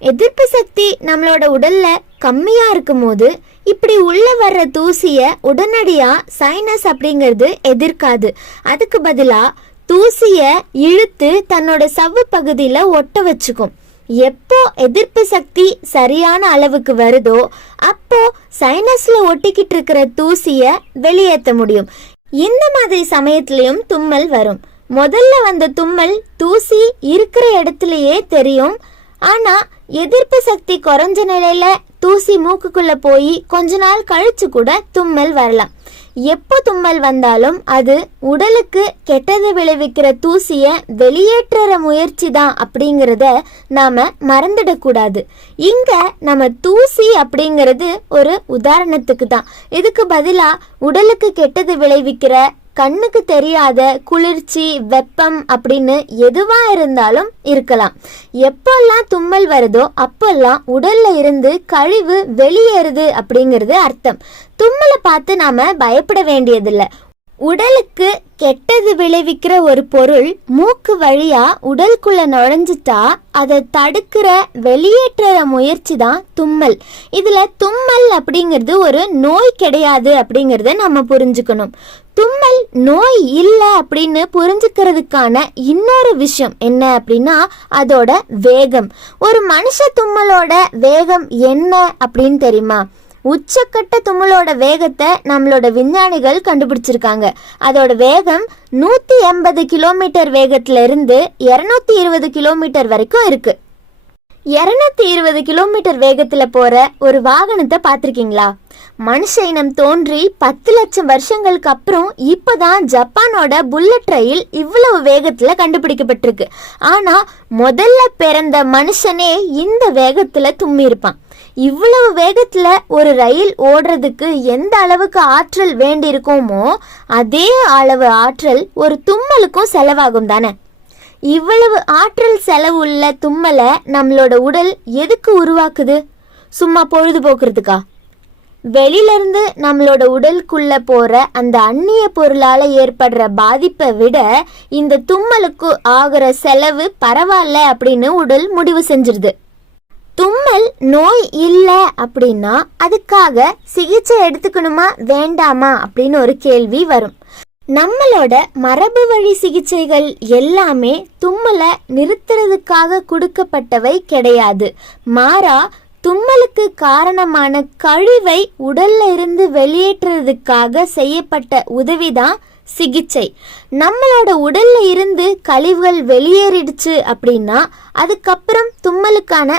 எதிர்ப்பு சக்தி நம்மளோட உடல்ல கம்மியா இருக்கும் போது இப்படி உள்ள வர்ற தூசிய உடனடியா சைனஸ் அப்படிங்கிறது எதிர்க்காது. அதுக்கு பதிலா தூசிய இழுத்து தன்னோட சவ்வு பகுதியில ஒட்ட வச்சுக்கும். எப்போ எதிர்ப்பு சக்தி சரியான அளவுக்கு வருதோ அப்போ சைனஸ்ல ஒட்டிக்கிட்டு இருக்கிற தூசிய வெளியேற்ற முடியும். இந்த மாதிரி சமயத்திலையும் தும்மல் வரும். முதல்ல வந்த தும்மல் தூசி இருக்கிற இடத்துலயே தெரியும். ஆனா எதிர்ப்பு சக்தி குறைஞ்ச நிலையில தூசி மூக்குக்குள்ள போய் கொஞ்ச நாள் கழிச்சு கூட தும்மல் வரலாம். எப்போ தும்மல் வந்தாலும் அது உடலுக்கு கெட்டது விளைவிக்கிற தூசிய வெளியேற்றுற முயற்சி தான் அப்படிங்கிறத நாம மறந்துடக்கூடாது. இங்க நம்ம தூசி அப்படிங்கிறது ஒரு உதாரணத்துக்கு தான். இதுக்கு பதிலா உடலுக்கு கெட்டது விளைவிக்கிற கண்ணுக்கு தெரியாத குளிர்ச்சி வெப்பம் அப்படின்னு எதுவா இருந்தாலும் இருக்கலாம். எப்பெல்லாம் தும்மல் வருதோ அப்பெல்லாம் உடல்ல இருந்து கழிவு வெளியேறுது அப்படிங்கிறது அர்த்தம். தும்மலை பார்த்து நாம பயப்பட வேண்டியதில்லை. உடலுக்கு கெட்டது விளைவிக்கிற ஒரு பொருள் மூக்கு வழியா உடலுக்குள்ள நுழைஞ்சிட்டா அதை தடுக்கிற வெளியேற்றுற முயற்சி தான் தும்மல். இதுல தும்மல் அப்படிங்கிறது ஒரு நோய் கிடையாது அப்படிங்கிறத நம்ம புரிஞ்சுக்கணும். தும்மல் நோய் இல்லை அப்படின்னு புரிஞ்சுக்கிறதுக்கான இன்னொரு விஷயம் என்ன அப்படின்னா அதோட வேகம். ஒரு மனுஷ தும்மலோட வேகம் என்ன அப்படின்னு தெரியுமா? உச்சக்கட்ட தும்மலோட வேகத்தை நம்மளோட விஞ்ஞானிகள் கண்டுபிடிச்சிருக்காங்க. அதோட வேகம் 180 கிலோமீட்டர் வேகத்துல இருந்து 220 கிலோமீட்டர் வரைக்கும் இருக்கு. 220 கிலோமீட்டர் வேகத்துல போற ஒரு வாகனத்தை பார்த்திருக்கீங்களா? மனுஷ இனம் தோன்றி 10 லட்சம் வருஷங்களுக்கு அப்புறம் இப்பதான் ஜப்பானோட புல்லட் ரயில் இவ்வளவு வேகத்துல கண்டுபிடிக்கப்பட்டிருக்கு. ஆனா முதல்ல பிறந்த மனுஷனே இந்த வேகத்துல தும்மி இருப்பான். இவ்வளவு வேகத்துல ஒரு ரயில் ஓடுறதுக்கு எந்த அளவுக்கு ஆற்றல் வேண்டி இருக்குமோ அதே அளவு ஆற்றல் ஒரு தும்மலுக்கும் செலவாகும் தானே. இவ்வளவு ஆற்றல் செலவு உள்ள தும்மலை நம்மளோட உடல் எதுக்கு உருவாக்குது? சும்மா பொழுதுபோக்குறதுக்கா? வெளியிலிருந்து நம்மளோட உடலுக்குள்ள போற அந்த அந்நிய பொருளால ஏற்படுற பாதிப்பை விட இந்த தும்மலுக்கு ஆகிற செலவு பரவாயில்ல அப்படின்னு உடல் முடிவு செஞ்சிருது. தும்மல் நோய் இல்லை அப்படின்னா அதுக்காக சிகிச்சை எடுத்துக்கணுமா வேண்டாமா அப்படின்னு ஒரு கேள்வி வரும். நம்மளோட மரபு வழி சிகிச்சைகள் எல்லாமே தும்மலை நிறுத்துறதுக்காக கொடுக்கப்பட்டவை கிடையாது. மாறா தும்மலுக்கு காரணமான கழிவை உடல்ல இருந்து வெளியேற்றுறதுக்காக செய்யப்பட்ட உதவிதான் சிகிச்சை. நம்மளோட உடல்ல இருந்து கழிவுகள் வெளியேறிடுச்சு அப்படின்னா அதுக்கப்புறம் தும்மலுக்கான